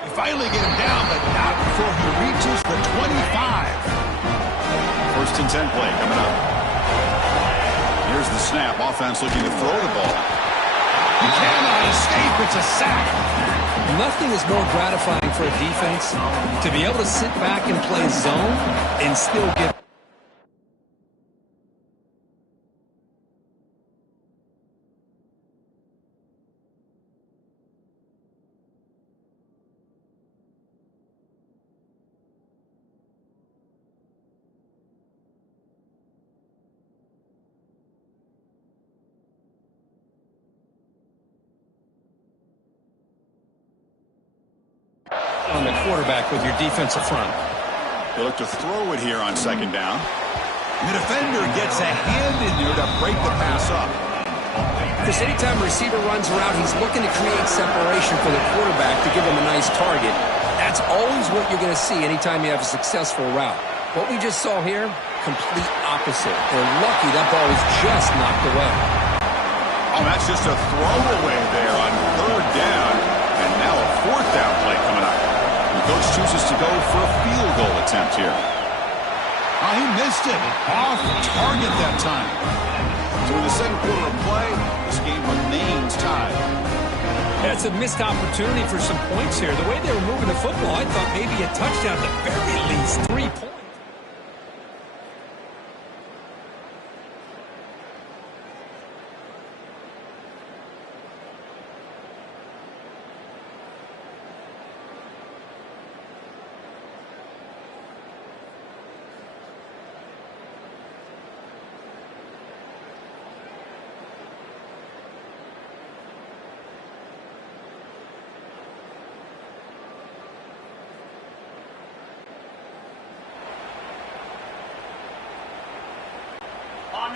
They finally get him down, but not before he reaches the 25. First and 10 play coming up. Here's the snap. Offense looking to throw the ball. You cannot escape. It's a sack. Nothing is more gratifying for a defense to be able to sit back and play zone and still get... on the quarterback with your defensive front. They look to throw it here on second down. And the defender gets a hand in there to break the pass up. Because anytime a receiver runs around, he's looking to create separation for the quarterback to give him a nice target. That's always what you're going to see anytime you have a successful route. What we just saw here, complete opposite. They're lucky that ball was just knocked away. Oh, that's just a throwaway there on third down. And now a fourth down play coming up. The coach chooses to go for a field goal attempt here. Oh, he missed it. Off target that time. So in the second quarter of play, this game remains tied. That's a missed opportunity for some points here. The way they were moving the football, I thought maybe a touchdown, at the very least 3 points.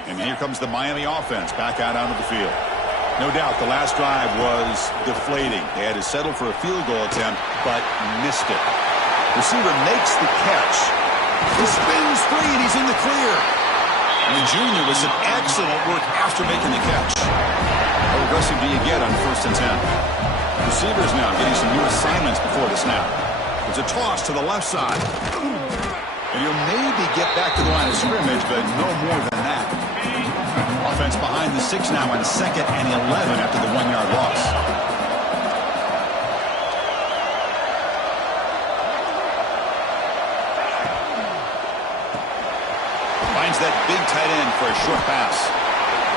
And here comes the Miami offense back out onto the field. No doubt the last drive was deflating. They had to settle for a field goal attempt, but missed it. Receiver makes the catch. He spins free, and he's in the clear. And the junior was some excellent work after making the catch. How aggressive do you get on 1st and 10? Receivers now getting some new assignments before the snap. It's a toss to the left side. And he'll maybe get back to the line of scrimmage, but no more than that. Offense behind the 6 now on 2nd and 11 after the 1-yard loss. Finds that big tight end for a short pass.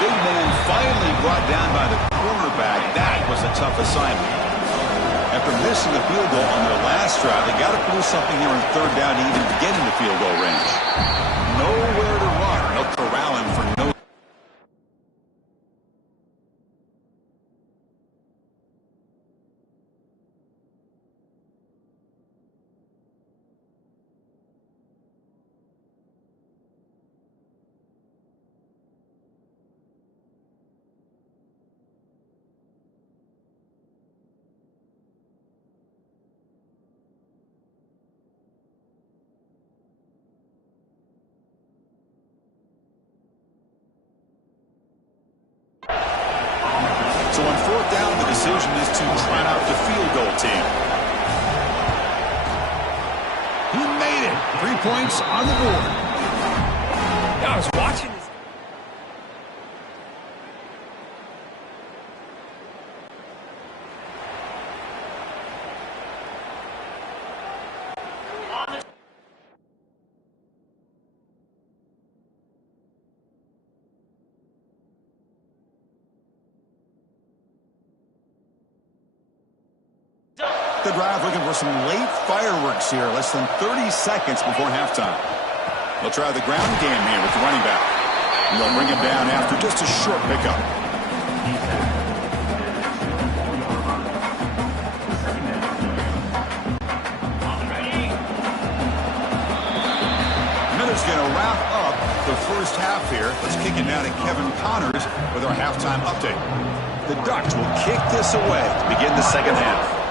Big man finally brought down by the cornerback. That was a tough assignment. After missing the field goal on their last drive, they got to produce something here on 3rd down to even get into field goal range. Nowhere to run. They'll corral him for no. So on 4th down, the decision is to try out the field goal team. He made it. 3 points on the board. Yeah, I was watching this. The drive looking for some late fireworks here, less than 30 seconds before halftime. They'll try the ground game here with the running back. And they'll bring him down after just a short pickup. Miller's going to wrap up the first half here. Let's kick it down to Kevin Connors with our halftime update. The Ducks will kick this away to begin the second half.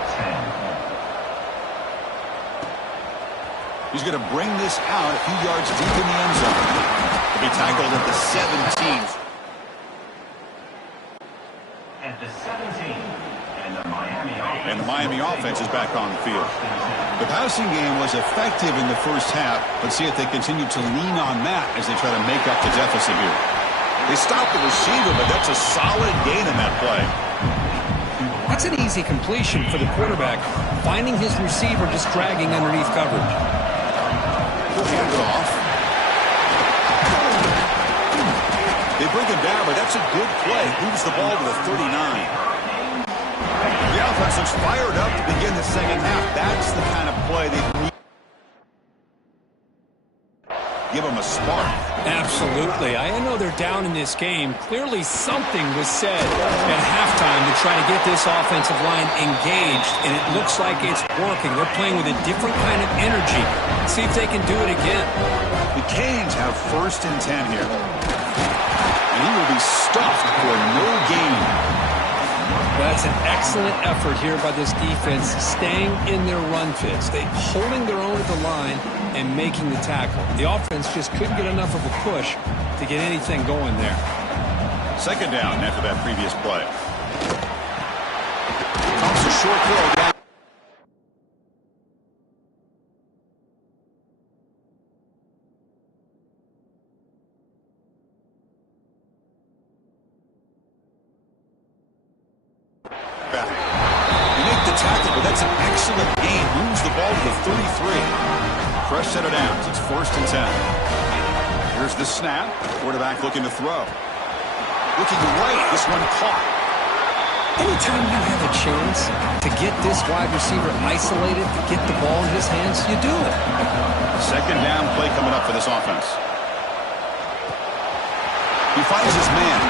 He's going to bring this out a few yards deep in the end zone. He'll be tackled at the 17. At the 17, and the Miami offense is back on the field. The passing game was effective in the first half. Let's see if they continue to lean on that as they try to make up the deficit here. They stopped the receiver, but that's a solid gain in that play. That's an easy completion for the quarterback, finding his receiver just dragging underneath coverage. He'll hand it off. They bring him down, but that's a good play. Moves the ball to the 39. The offense looks fired up to begin the second half. That's the kind of play they need. Give them a spark. Absolutely. I know they're down in this game. Clearly something was said at halftime to try to get this offensive line engaged, and it looks like it's working. They're playing with a different kind of energy. Let's see if they can do it again. The Canes have 1st and 10 here. And he will be stuffed for no gain. That's an excellent effort here by this defense, staying in their run fits. They holding their own at the line and making the tackle. The offense just couldn't get enough of a push to get anything going there. 2nd down after that previous play. Toss a short throw down. tackle, but that's an excellent gain. Moves the ball to the 33. Fresh set of downs. It's 1st and 10. Here's the snap. Quarterback looking to throw. Looking right. This one caught. Anytime you have a chance to get this wide receiver isolated, to get the ball in his hands, you do it. 2nd down play coming up for this offense. He finds his man.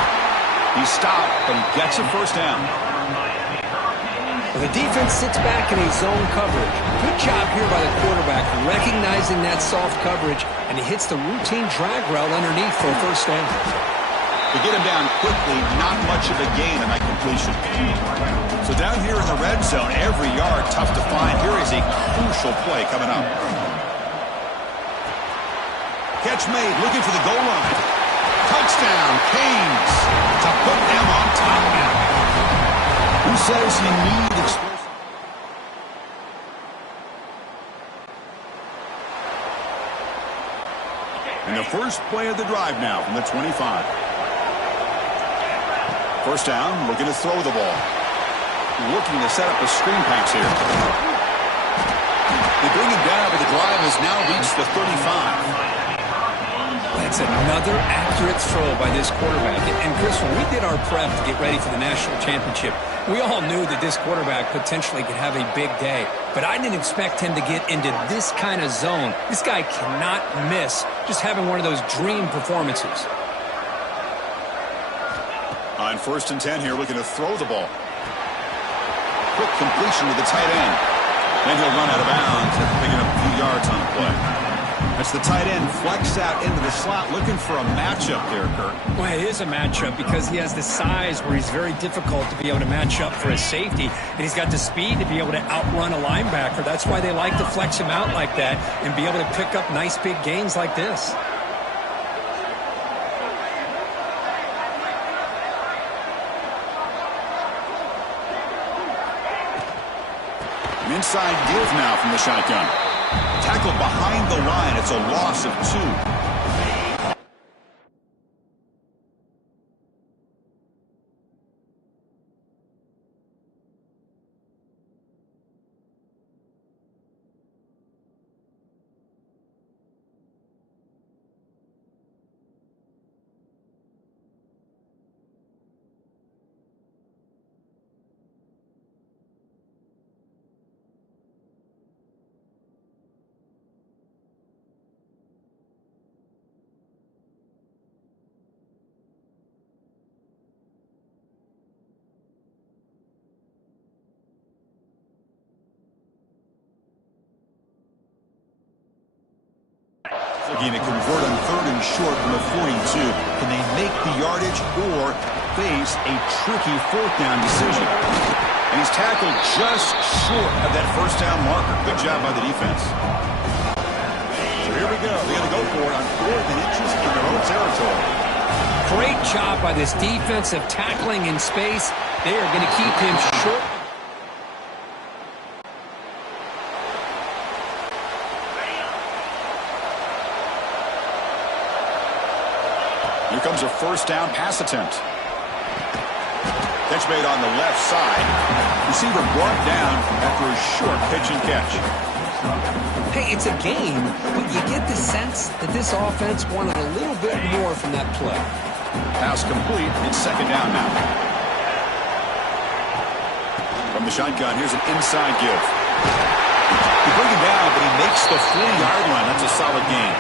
He's stopped, but he gets a 1st down. Well, the defense sits back in a zone coverage. Good job here by the quarterback, recognizing that soft coverage, and he hits the routine drag route underneath for a 1st down. To get him down quickly, not much of a gain on that completion. So down here in the red zone, every yard tough to find. Here is a crucial play coming up. Catch made, looking for the goal line. Touchdown, Canes, to put them on top now. Who says you need explosive? And the first play of the drive now from the 25. 1st down, looking to throw the ball. Looking to set up a screen pass here. They bring him down, but the drive has now reached the 35. That's another accurate throw by this quarterback. And Chris, when we did our prep to get ready for the national championship, we all knew that this quarterback potentially could have a big day. But I didn't expect him to get into this kind of zone. This guy cannot miss just having one of those dream performances. On 1st and 10 here, looking to throw the ball. Quick completion to the tight end. Then he'll run out of bounds after picking up a few yards on the play. That's the tight end flex out into the slot, looking for a matchup there, Kurt. Well, it is a matchup because he has the size where he's very difficult to be able to match up for his safety, and he's got the speed to be able to outrun a linebacker. That's why they like to flex him out like that and be able to pick up nice big gains like this. An inside give now from the shotgun. Tackle behind the line. It's a loss of 2. Looking to convert on 3rd and short from the 42. Can they make the yardage or face a tricky 4th down decision? And he's tackled just short of that 1st down marker. Good job by the defense. So here we go. They're going to go for it on 4th and inches in their own territory. Great job by this defensive tackling in space. They are going to keep him short. Here comes a 1st down pass attempt. Catch made on the left side. Receiver brought down after a short pitch and catch. Hey, it's a game, but you get the sense that this offense wanted a little bit more from that play. Pass complete. It's 2nd down now. From the shotgun, here's an inside give. They bring him down, but he makes the 40-yard line. That's a solid gain.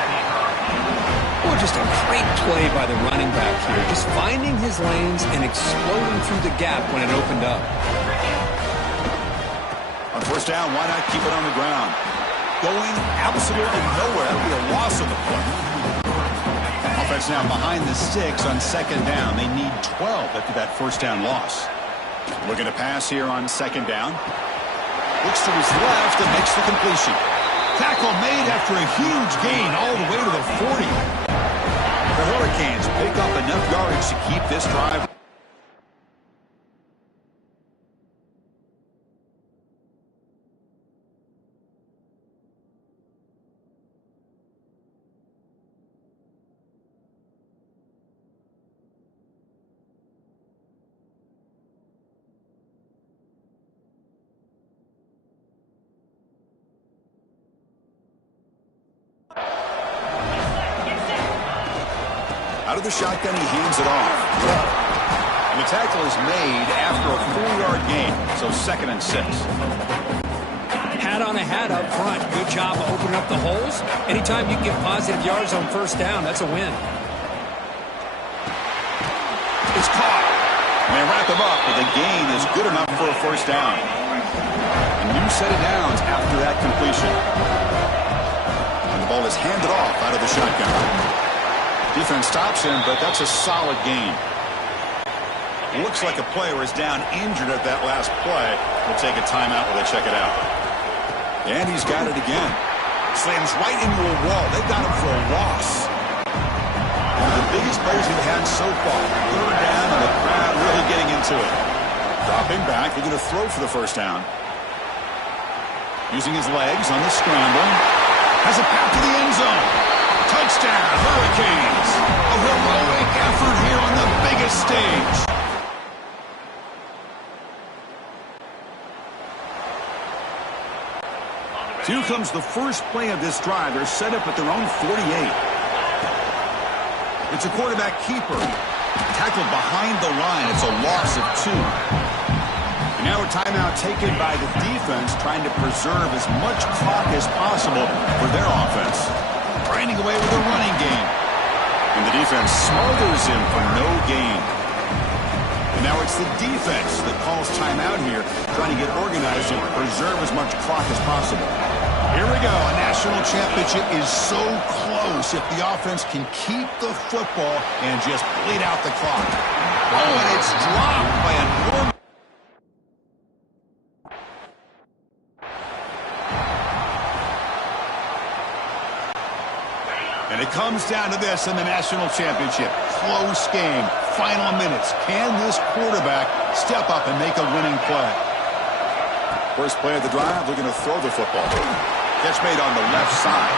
Oh, just a great play by the running back here. Just finding his lanes and exploding through the gap when it opened up. On 1st down, why not keep it on the ground? Going absolutely nowhere. That'll be a loss of the play. Offense now behind the 6 on 2nd down. They need 12 after that 1st down loss. Looking to pass here on 2nd down. Looks to his left and makes the completion. Tackle made after a huge gain all the way to the 40. The Hurricanes pick up enough yardage to keep this drive. Out of the shotgun, he hands it off. And the tackle is made after a 4-yard gain, so 2nd and 6. Hat on a hat up front. Good job of opening up the holes. Anytime you can get positive yards on 1st down, that's a win. It's caught. And they wrap him up, but the gain is good enough for a 1st down. A new set of downs after that completion. And the ball is handed off out of the shotgun. Defense stops him, but that's a solid gain. Looks like a player is down injured at that last play. We'll take a timeout while they check it out. And he's got it again. Slams right into a wall. They got him for a loss. One of the biggest plays we've had so far. 3rd down, and the crowd really getting into it. Dropping back. They're going to throw for the 1st down. Using his legs on the scramble. Has a path to the end zone. Touchdown, Hurricanes. A heroic effort here on the biggest stage. Here comes the first play of this drive. They're set up at their own 48. It's a quarterback keeper. Tackled behind the line. It's a loss of 2. And now a timeout taken by the defense, trying to preserve as much clock as possible for their offense. Grinding away with a running game. And the defense smothers him for no gain. And now it's the defense that calls timeout here, trying to get organized and preserve as much clock as possible. Here we go. A national championship is so close if the offense can keep the football and just bleed out the clock. Oh, and it's dropped by a normal. And it comes down to this in the national championship. Close game. Final minutes. Can this quarterback step up and make a winning play? First play of the drive, they're going to throw the football. Catch made on the left side.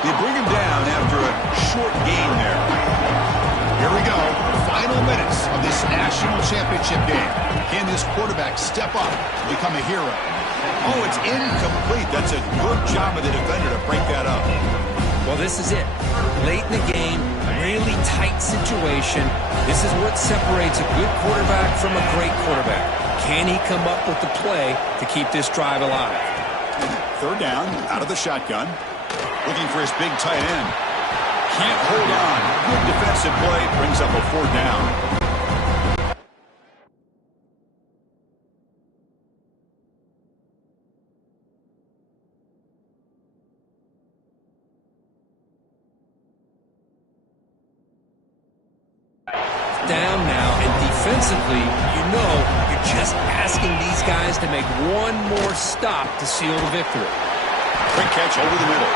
They bring him down after a short gain there. Here we go. Final minutes of this national championship game. Can this quarterback step up and become a hero? Oh, it's incomplete. That's a good job of the defender to break that up. Well, this is it. Late in the game, really tight situation. This is what separates a good quarterback from a great quarterback. Can he come up with the play to keep this drive alive? 3rd down, out of the shotgun. Looking for his big tight end. Can't hold on. Good defensive play. Brings up a 4th down. Down now, and defensively, you're just asking these guys to make one more stop to seal the victory. Quick catch over the middle.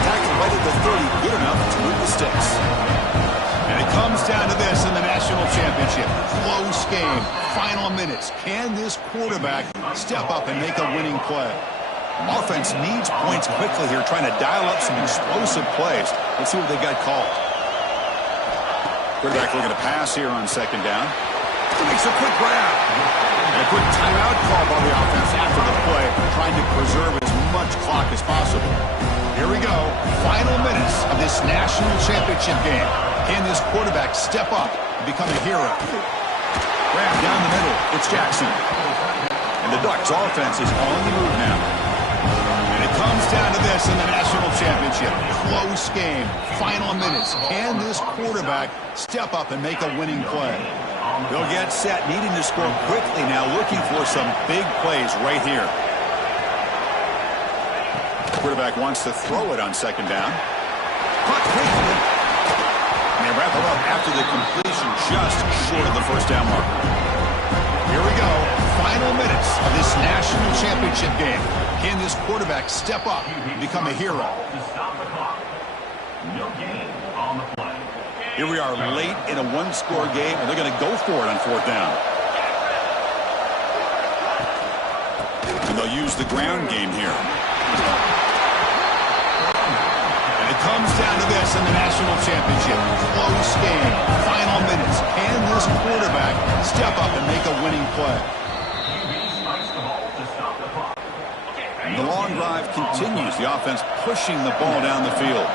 Tackle right at the 30, good enough to move the sticks. And it comes down to this in the national championship. Close game, final minutes. Can this quarterback step up and make a winning play? Offense needs points quickly here, trying to dial up some explosive plays. Let's see what they got called. Quarterback looking to pass here on 2nd down. Makes a quick grab. And a quick timeout call by the offense after the play, trying to preserve as much clock as possible. Here we go. Final minutes of this national championship game. Can this quarterback step up and become a hero? Grab down the middle. It's Jackson. And the Ducks offense is on the move now. And it comes down to this in the national championship. Close game. Final minutes. Can this quarterback step up and make a winning play? They'll get set, needing to score quickly now, looking for some big plays right here. Quarterback wants to throw it on 2nd down. Caught quickly. And they wrap it up after the completion, just short of the 1st down marker. Here we go. Final minutes of this national championship game. Can this quarterback step up and become a hero? To stop the clock. No gain on the play. Here we are late in a 1-score game, and they're going to go for it on 4th down. And they'll use the ground game here. And it comes down to this in the national championship. Close game. Final minutes. Can this quarterback step up and make a winning play? The long drive continues. The offense pushing the ball down the field.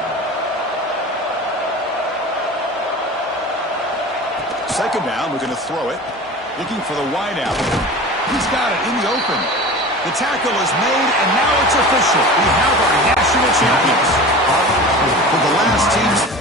second down. We're going to throw it. Looking for the wide out. He's got it in the open. The tackle is made, and now it's official. We have our national champions. For the last teams